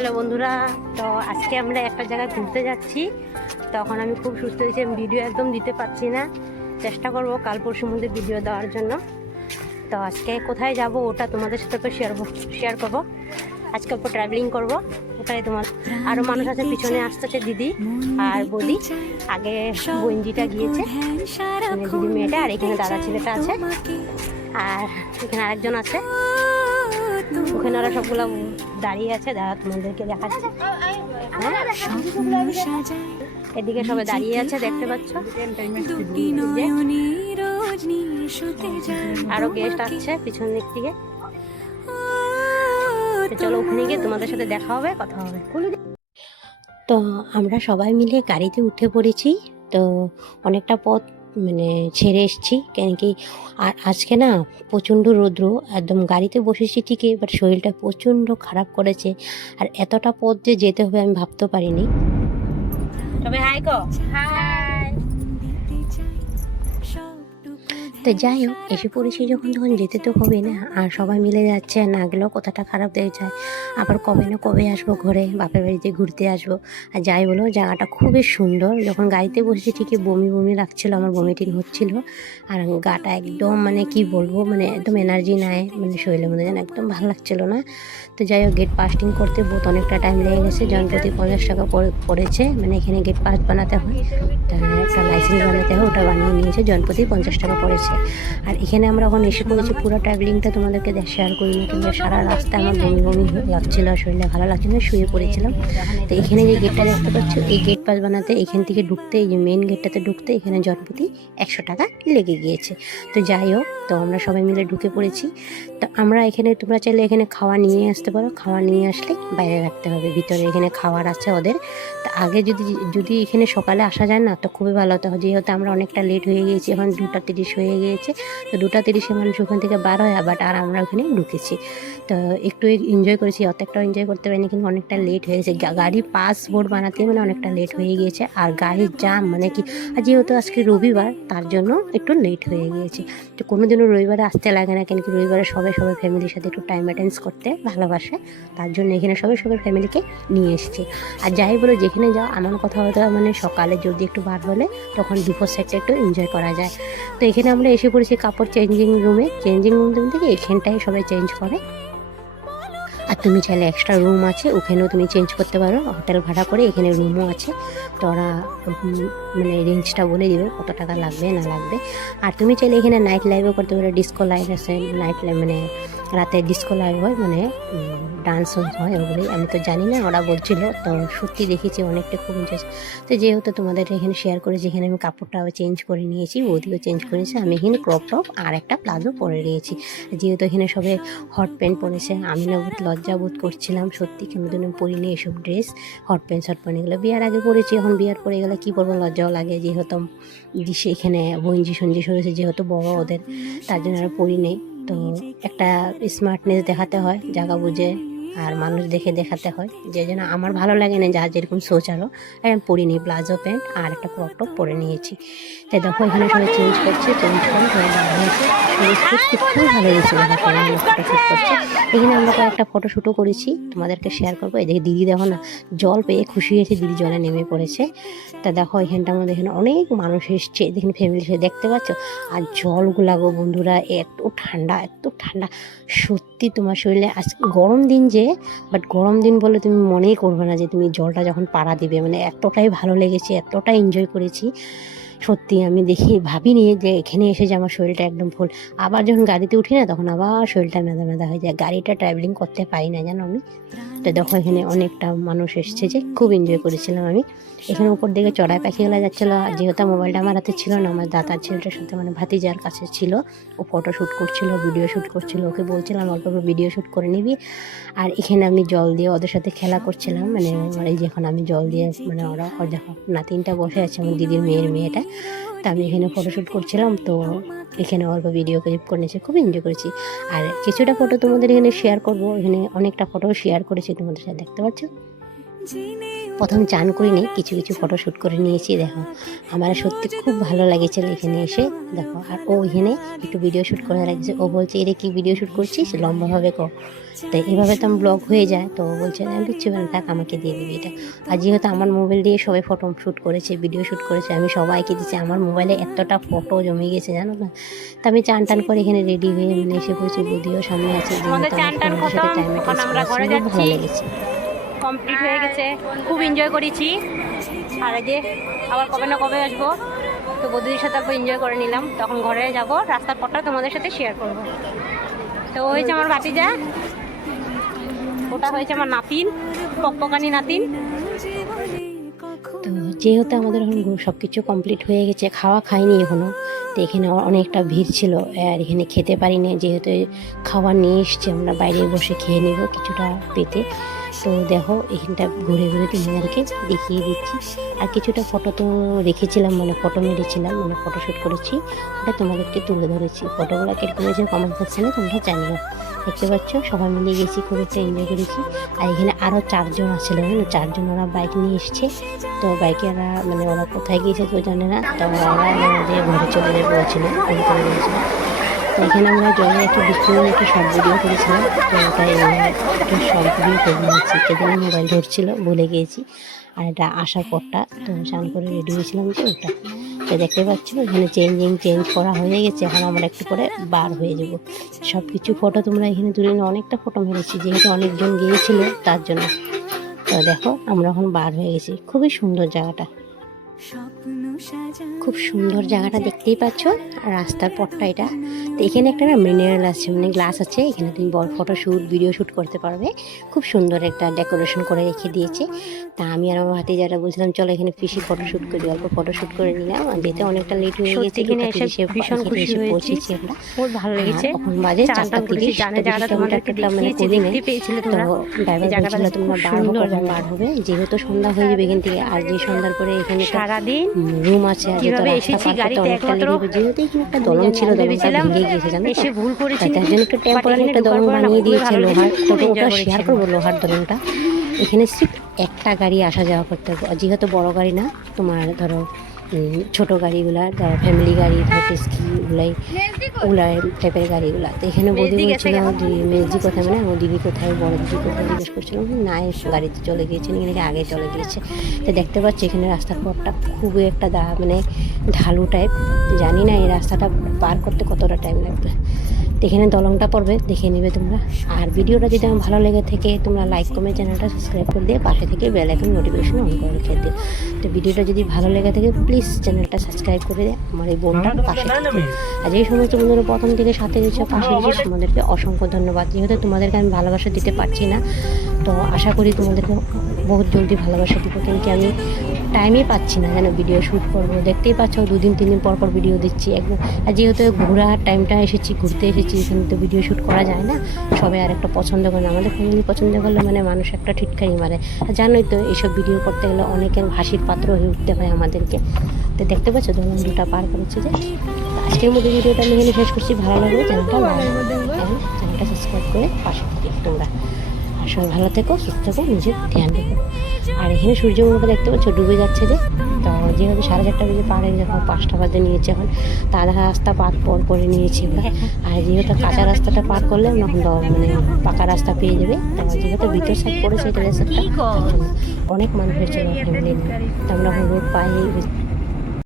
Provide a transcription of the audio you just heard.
Hello বন্ধুরা তো আজকে আমরা একটা জায়গায় ঘুরতে যাচ্ছি। তখন আমি খুব সুস্থ হয়েছি আমি ভিডিও একদম দিতে পারছি না। চেষ্টা করব কাল পরশুর মধ্যে ভিডিও দেওয়ার জন্য। তো আজকে কোথায় যাব ওটা তোমাদের সাথে তো শেয়ার শেয়ার করব। আজকে ওপর ট্রাভেলিং করব ওটাই তোমার। আরও মানুষ আছে পিছনে আসতেছে দিদি আর বলি আগে বঞ্জিটা গিয়েছে মানে দিদি মেয়েটা আর এখানে দাদা ছেলেটা আছে। আর এখানে আরেকজন আছে। ওখানে ওরা সবগুলো দাঁড়িয়ে আছে দাঁড়া তোমাদেরকে দেখাচ্ছি। হ্যাঁ? এদিকে সবাই দাঁড়িয়ে আছে দেখতে পাচ্ছ? আরও গেস্ট আসছে পিছন দিক থেকে। চলো ওখানে গিয়ে তোমাদের সাথে দেখা হবে কথা হবে। তো আমরা সবাই মিলে গাড়িতে উঠে পড়েছি। তো অনেকটা পথ মানে ছেড়ে এসেছি। কেন কি আর আজকে না প্রচণ্ড রৌদ্র একদম গাড়িতে বসেছি ঠিকই বাট শরীরটা প্রচণ্ড খারাপ করেছে। আর এতটা পথ যে যেতে হবে আমি ভাবতে পারিনি। তবে হাই গো। হাই তো যাই হোক, এসে পড়েছি যখন, তখন যেতে তো হবে না। আর সবাই মিলে যাচ্ছে, না গেলেও কথাটা খারাপ হয়ে যায়। আবার কবে না কবে আসব ঘরে, বাপের বাড়িতে ঘুরতে আসব। আর যাই বলো, জায়গাটা খুবই সুন্দর। যখন গাড়িতে বসেছি, ঠিকই বমি বমি লাগছিল, আমার বমিটিং হচ্ছিল। আর গাটা একদম মানে কি বলব মানে একদম এনার্জি নাই মানে শরীরের মধ্যে যেন একদম ভালো লাগছিল না। তো যাই হোক গেট পাস্টিং করতে বহুত অনেকটা টাইম লেগে গেছে। জনপ্রতি পঞ্চাশ টাকা পড়ে- পড়েছে। মানে এখানে গেট পাস বানাতে হয়। একটা লাইসেন্স বানাতে হয়, ওটা বানিয়ে নিয়েছে। জনপ্রতি পঞ্চাশ টাকা পড়েছে। আর এখানে আমরা ওখানে এসে পড়েছি, পুরো ট্রাভেলিংটা তোমাদেরকে শেয়ার করিনি কিন্তু সারা রাস্তা আমার বমি বমি লাগছিল শরীরে ভালো লাগছিল, শুয়ে পড়েছিলাম। তো এখানে যে গেটটা দেখতে পাচ্ছ, এই গেট পাস বানাতে এখান থেকে ঢুকতে, এই যে মেন গেটটাতে ঢুকতে এখানে জনপ্রতি একশো টাকা লেগে গিয়েছে। তো যাই হোক, তো আমরা সবাই মিলে ঢুকে পড়েছি। তো আমরা এখানে, তোমরা চাইলে এখানে খাওয়া নিয়ে আসতে পারো। খাওয়া নিয়ে আসলে বাইরে রাখতে হবে। ভিতরে এখানে খাওয়ার আছে ওদের। তো আগে যদি যদি এখানে সকালে আসা যায় না, তো খুবই ভালো হতো। যেহেতু আমরা অনেকটা লেট হয়ে গিয়েছি, এখন দুটা তিরিশ হয়ে গিয়েছে। তো দুটা তিরিশে মানুষ ওখান থেকে বার হয় বাট আর আমরা ওখানে ঢুকেছি। তো একটু এনজয় করেছি অত একটা এনজয় করতে পারিনি, কিন্তু অনেকটা লেট হয়ে গেছে। গা- গাড়ি পাসপোর্ট বানাতে মানে অনেকটা লেট হয়ে গিয়েছে। আর গাড়ির জাম মানে কি? আর যেহেতু আজকে রবিবার, তার জন্য একটু লেট হয়ে গিয়েছে। তো কোনো দিনও রবিবারে আসতে লাগে না, কেন কি রবিবারে সবাই সবাই ফ্যামিলির সাথে একটু টাইম অ্যাটেন্স করতে ভালোবাসে। তার জন্য এখানে সবাই সবাই ফ্যামিলিকে নিয়ে এসেছি। আর যাই বলো, যেখানে যাও আমার কথা হতো মানে সকালে যদি একটু বার হলে তখন দুপুর সাইডটা একটু এনজয় করা যায়। তো এখানে আমরা এসে পড়েছি কাপড় চেঞ্জিং রুমে চেঞ্জিং রুম থেকে এখানটাই সবাই চেঞ্জ করে। আর তুমি চাইলে এক্সট্রা রুম আছে, ওখানেও তুমি চেঞ্জ করতে পারো। হোটেল ভাড়া করে এখানে রুমও আছে। তো ওরা মানে রেঞ্জটা বলে দেবে, কত টাকা লাগবে, না লাগবে। আর তুমি চাইলে এখানে নাইট লাইভও করতে পারো ডিস্কো লাইট আছে নাইট লাইভ মানে রাতে ডিস্কো লাইভ হয় মানে ডান্স হয় ওগুলি আমি তো জানি না, ওরা বলছিল, তো সত্যি দেখেছি অনেকটা খুব ইন্টারেস্ট তো যেহেতু তোমাদের এখানে শেয়ার করেছি, এখানে আমি কাপড়টাও চেঞ্জ করে নিয়েছি, বৌদিও চেঞ্জ করেছে, আমি এখানে ক্রপ টপ আর একটা প্লাজো পরে নিয়েছি যেহেতু এখানে সবে হট প্যান্ট পরেছে, আমি না বোধ লজ্জা বোধ করছিলাম, সত্যি কেমন পরিনি এসব dress hot pant short pant এগুলো। বিয়ার আগে পরেছি, এখন বিয়ার পরে গেলে কী করব লজ্জাও লাগে যেহেতু এখানে বঞ্জি সঞ্জি সরেছে, যেহেতু বড় ওদের, তার জন্য আর পরি নেই। তো একটা স্মার্টনেস দেখাতে হয় জায়গা বুঝে। আর মানুষ দেখে দেখাতে হয়। যে যেন আমার ভালো লাগে না যার যেরকম সোচ আরও আর আমি পরিনি প্লাজো প্যান্ট আর একটা ক্রপ টপ পরে নিয়েছি। তাই দেখো, এখানে সবাই চেঞ্জ করছে চেঞ্জ করে সবাই দাঁড়িয়েছে খুব ভালো লেগেছে ফটো শ্যুট করছে। এখানে আমরা কয়েকটা ফটো শ্যুটও করেছি। তোমাদেরকে শেয়ার করব। এদিকে দিদি দেখো না, জল পেয়ে খুশি হয়েছে, দিদি জলে নেমে পড়েছে। তা দেখো এখানটার মধ্যে এখানে অনেক মানুষ এসছে। দেখুন ফ্যামিলি দেখতে পাচ্ছ? আর জলগুলা গো বন্ধুরা, এত ঠান্ডা এত ঠান্ডা। সত্যি তোমার শরীরে আজ গরম দিন যে বাট গরম দিন বলে তুমি মনেই করবে না যে তুমি জলটা যখন পাড়া দিবে। মানে এতটাই ভালো লেগেছে, এতটাই এনজয় করেছি। সত্যি আমি দেখি, ভাবিনি যে এখানে এসে যে আমার শরীরটা একদম ফুল আবার যখন গাড়িতে উঠি না, তখন আবার শরীরটা মেদা মেদা হয়ে যায়। গাড়িটা ট্রাভেলিং করতে পারি না, জানো আমি? তো দেখো এখানে অনেকটা মানুষ এসছে যে, খুব এনজয় করেছিলাম আমি। এখানে উপর দিকে চড়াই পাখিগুলো যাচ্ছিল। আর যেহেতু মোবাইলটা আমার হাতে ছিল না, আমার দাদার ছেলেটার সাথে মানে ভাতিজার কাছে ছিল। ও ফটো শ্যুট করছিল ভিডিও শ্যুট করছিল। ওকে বলছিলাম, অল্প ভিডিও শ্যুট করে নিবি। আর এখানে আমি জল দিয়ে ওদের সাথে খেলা করছিলাম। মানে মানে যখন আমি জল দিয়ে মানে ওরা যখন নাতিনটা বসে আছে, আমার দিদির মেয়ের মেয়েটা, তা আমি এখানে ফটোশ্যুট করছিলাম। তো এখানে অল্প ভিডিও ক্লিপ করে নিয়েছি, খুব এনজয় করেছি। আর কিছুটা ফটো তোমাদের এখানে শেয়ার করব। এখানে অনেকটা ফটো শেয়ার করেছি তোমাদের সাথে, দেখতে পাচ্ছ? প্রথম চান করিনি কিছু কিছু ফটো শ্যুট করে নিয়েছি দেখো। আমার সত্যি খুব ভালো লেগেছিল এখানে এসে দেখো। আর ও এখানে একটু ভিডিও শ্যুট করে রাখছে ও বলছে এরে কি ভিডিও শ্যুট করছিস? লম্বাভাবে কর তো এভাবে তো আমার ব্লগ হয়ে যায় তো ও বলছে আমি দিচ্ছি না থাক আমাকে দিয়ে দিবি এটা। আর যেহেতু আমার মোবাইল দিয়ে সবাই ফটো শ্যুট করেছে ভিডিও শ্যুট করেছে আমি সবাইকে দিচ্ছি আমার মোবাইলে এতটা ফটো জমে গেছে জানো না তো আমি চান টান করে এখানে রেডি হয়ে মানে এসে পড়েছি বুদিও সামনে আছে ভালো লেগেছে। কমপ্লিট হয়ে গেছে। খুব এনজয় করেছি। আর যে আবার কবে না কবে আসব, তো বন্ধুদের সাথে আবার এনজয় করে নিলাম। তখন ঘরে যাব, রাস্তার পথটা তোমাদের সাথে শেয়ার করব। তো হয়েছে আমার ভাতিজা, ওটা হয়েছে আমার নাতিন পকপকানি নাতিন। তো যেহেতু আমাদের এখন সব কিছু কমপ্লিট হয়ে গেছে, খাওয়া খাইনি এখনও তো এখানে অনেকটা ভিড় ছিল, আর এখানে খেতে পারিনি, যেহেতু খাবার নিয়ে এসছে, আমরা বাইরে বসে খেয়ে নেব কিছুটা পেতে। তো দেখো, এখানটা ঘুরে ঘুরে তোমাদেরকে দেখিয়ে দিচ্ছি। আর কিছুটা ফটো তো রেখেছিলাম মানে ফটো মেরেছিলাম মানে ফটো শ্যুট করেছি। ওটা তোমাদেরকে তুলে ধরেছি। ফটোগুলো কীরকম হয়েছে কমেন্ট সেকশানে তোমরা জানিও। দেখতে পাচ্ছ, সবাই মিলে গেছি একটা এনজয় করেছি। আর এখানে আরও চারজন আছিল মানে চারজন ওরা বাইক নিয়ে এসছে। তো বাইকে ওরা মানে ওরা কোথায় গিয়েছে কেউ জানে না। তো ওরা আমাদের ঘরে চলে যাবে বলছিল ফোন করে এখানে আমরা জলে একটু বৃষ্টি একটু শর্ট ভিডিও করেছিলাম তো তাই একটু শর্ট ভিডিও করে নিয়েছি সেদিন মোবাইল ধরছিল, ভুলে গিয়েছি। আর এটা আসার পরটা তো স্নান করে রেডি হয়েছিলাম তো ওটা। তো দেখতে পাচ্ছ, এখানে চেঞ্জিং চেঞ্জ করা হয়ে গেছে, এখন আমরা একটু করে বার হয়ে যাব। সব কিছু ফটো তোমরা এখানে তুলে নিয়ে অনেকটা ফটো মেরেছি, যেহেতু অনেকজন গিয়েছিল, তার জন্য। তো দেখো, আমরা এখন বার হয়ে গেছি। খুবই সুন্দর জায়গাটা। খুব সুন্দর জায়গাটা দেখতেই পাচ্ছ আর রাস্তার পথটা এটা। তো এখানে একটা না মিনারেল আছে মানে গ্লাস আছে এখানে তুমি বড় ফটো শ্যুট ভিডিও শ্যুট করতে পারবে। খুব সুন্দর একটা ডেকোরেশন করে রেখে দিয়েছে। তা আমি আর আমার হাতে যারা বলছিলাম চলো এখানে ফিশি ফটো শ্যুট করি অল্প ফটো শ্যুট করে নিলাম। আর যেতে অনেকটা লেট হয়ে গেছে এখানে এসে ভীষণ খুশি। পৌঁছেছি আমরা। খুব ভালো লেগেছে। এখন বাজে চারটা তিরিশ জানে তো জায়গাটা বেশি মানে করি পেয়েছিলে তো ড্রাইভার জায়গাটা বলছিল তোমরা বার হব। বার হবে। যেহেতু সন্ধ্যা হয়ে যাবে এখান থেকে আর যে সন্ধ্যার পরে এখানে সারাদিন রুম আছে কীভাবে এসেছি গাড়িতে একমাত্র যেহেতু এখানে একটা ছিল দলনটা ভেবেছিলাম ভেঙে গিয়েছে জানো এসে ভুল করেছি তার জন্য একটা টেম্পোরারি একটা বানিয়ে দিয়েছে লোহার। ওটা শেয়ার করব লোহার দলনটা এখানে সিট একটা গাড়ি আসা যাওয়া করতে হবে। যেহেতু বড় গাড়ি না তোমার ধরো ছোট গাড়িগুলা যারা ফ্যামিলি গাড়ি টেস্কি ওগুলাই ওগুলাই টাইপের গাড়িগুলা। তো এখানে বৌদি বলছিল মেজি কোথায় মানে আমার দিদি কোথায় বড় দিদি কোথায়? জিজ্ঞেস করছিলাম না এসে গাড়িতে চলে গিয়েছে এখানে আগে চলে গিয়েছে? তো দেখতে পাচ্ছি এখানে রাস্তার পথটা খুবই একটা দা মানে ঢালু টাইপ জানি না এই রাস্তাটা পার করতে কতটা টাইম লাগবে। এখানে দলংটা পড়বে দেখে নেবে তোমরা। আর ভিডিওটা যদি আমার ভালো লেগে থাকে তোমরা লাইক কমে চ্যানেলটা সাবস্ক্রাইব করে দিয়ে পাশে থেকে বেল আইকন নোটিফিকেশন অন করে রেখে দিও। তো ভিডিওটা যদি ভালো লেগে থাকে প্লিজ চ্যানেলটা সাবস্ক্রাইব করে দিয়ে আমার এই বোনটার পাশে আর এই সমস্ত বন্ধুরা প্রথম থেকে সাথে গেছে পাশে গেছে তোমাদেরকে অসংখ্য ধন্যবাদ। যেহেতু তোমাদেরকে আমি ভালোবাসা দিতে পারছি না তো আশা করি তোমাদেরকে বহুত জলদি ভালোবাসা দিব, কিন্তু আমি টাইমই পাচ্ছি না যেন ভিডিও শ্যুট করব। দেখতেই পাচ্ছ, দুদিন তিন দিন পর পর ভিডিও দিচ্ছি। একদম, আর যেহেতু ঘোরার টাইমটা এসেছি, ঘুরতে এসেছি এখানে তো ভিডিও শ্যুট করা যায় না। সবাই আর একটা পছন্দ করে না। আমাদের ফ্যামিলি পছন্দ করলে মানে মানুষ একটা ঠিটকারি মারে। আর জানোই তো, এইসব ভিডিও করতে গেলে অনেকের হাসির পাত্র হয়ে উঠতে হয় আমাদেরকে। তো দেখতে পাচ্ছ ধরুন দুটা পার করেছে যে আজকের মধ্যে ভিডিওটা আমি এখানে শেষ করছি। ভালো লাগলে চ্যানেলটা চ্যানেলটা সাবস্ক্রাইব করে পাশে থেকে তোমরা। সবাই ভালো থেকো, সুস্থ থেকো, নিজের ধ্যান রেখো। আর এখানে সূর্যমুখী দেখতে পাচ্ছ, ডুবে যাচ্ছে যে। তো যেহেতু সাড়ে চারটা বেজে পার যখন পাঁচটা বাজে নিয়েছে এখন। আধা রাস্তা পার পর করে নিয়েছি আর যেহেতু কাঁচা রাস্তাটা পার করলে এখন মানে পাকা রাস্তা পেয়ে যাবে। তো যেহেতু ভিতর সাইড পড়েছে এটা অনেক মানুষ হয়েছিল ফ্যামিলি তো আমরা এখন রোড পাই